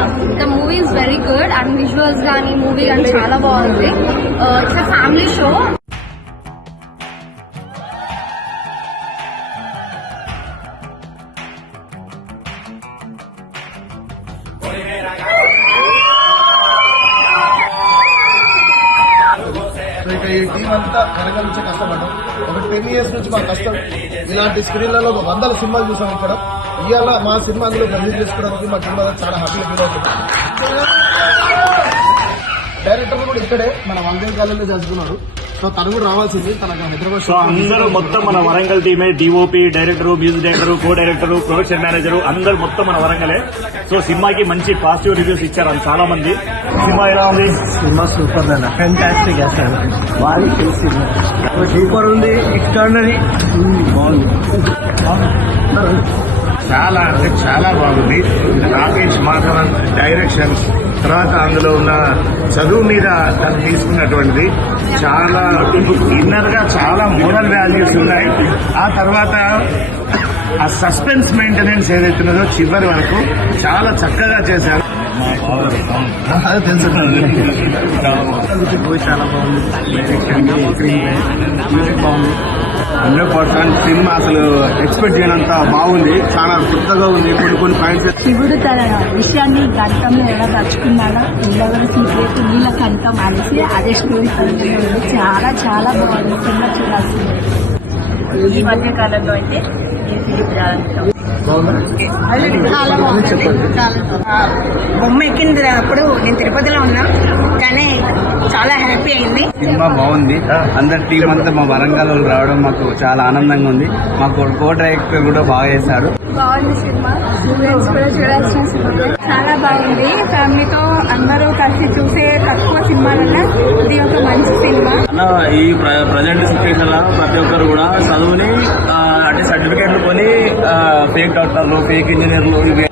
The movie is very good and visuals gaani movie gaani chaala baagundi. It's a family show. ఇక ఈ team అంతా వెనక నుంచి కష్టపడ్డాం. ఒక 10 years నుంచి మా కష్టం. ఇలాంటి స్క్రీన్లలో 100 సినిమాలు చూసాం. ఇక్కడ ఇవాళ మా సినిమా అందులో రిలీజ్ చేసుకోవడానికి మా టీం చాలా హ్యాపీగా ఫీల్ అవుతుంది. డైరెక్టర్ కూడా ఇక్కడే మన వందేల్ కాలేజీలో చదువుకున్నాడు. సో తను కూడా రావాల్సింది. తనకు హైదరాబాద్. సో అందరూ మొత్తం మన వరంగల్ టీమే, DOP, director, music director, co director, production manager అందరూ మొత్తం మన వరంగలే. సో సినిమాకి మంచి పాజిటివ్ రివ్యూస్ ఇచ్చారు చాలా మంది. సినిమా ఎలా ఉంది? సినిమా సూపర్ అన్న, ఫెంటాస్టిక్ అసలు బాగా తెలిసింది. సూపర్ ఉంది, ఎక్స్ట్రాడినరీ బాగుంది. చాలా అంటే చాలా బాగుంది. రాకేష్ మాధవన్ డైరెక్షన్, తర్వాత అందులో ఉన్న చదువు మీద తను తీసుకున్నటువంటిది చాలా ఇన్నర్ గా చాలా మోరల్ వాల్యూస్ ఉన్నాయి. ఆ తర్వాత ఆ సస్పెన్స్ మెయింటెనెన్స్ ఏదైతున్నదో చివరి వరకు చాలా చక్కగా చేశారు. తెలుసు చాలా బాగుంది, బాగుంది. 100% సినిమా అసలు ఎక్స్పెక్ట్ చేయనంత బాగుంది. చాలా కొత్తగా ఉంది. కొన్ని పాయింట్స్ శివుడు తన విషయాన్ని గంటంలో ఎలా దాచుకున్నాడో వీళ్ళెవరు సీక్రెట్ వీళ్ళకి అంతం అనేసి అదే స్టోరీ పరంగా ఉంది. చాలా చాలా బాగుంది సినిమా, చూడాల్సింది. ఈ మధ్య కాలంలో అయితే చాలా బాగుంది. బొమ్మ ఎక్కినప్పుడు నేను తిరుపతిలో ఉన్నా కానీ చాలా హ్యాపీ అయింది. సినిమా బాగుంది. అందరి టీం అంతా మా వరంగల్ రావడం మాకు చాలా ఆనందంగా ఉంది. మాకు కో డైరెక్టర్ కూడా బాగా చేశారు. బాగుంది సినిమా, స్టూడెంట్స్ కూడా చూడాల్సిన సినిమా. చాలా బాగుంది. ఫ్యామిలీతో అందరూ కలిసి చూసే తక్కువ సినిమాలన్నా ఇది ఒక మంచి సినిమా. ఈ ప్రజెంట్ సిచ్యువేషన్ లో ప్రతి ఒక్కరు కూడా చదువుని అంటే సర్టిఫికేట్లు కొని ఫేక్ డాక్టర్లు, ఫేక్ ఇంజనీర్లు ఇవి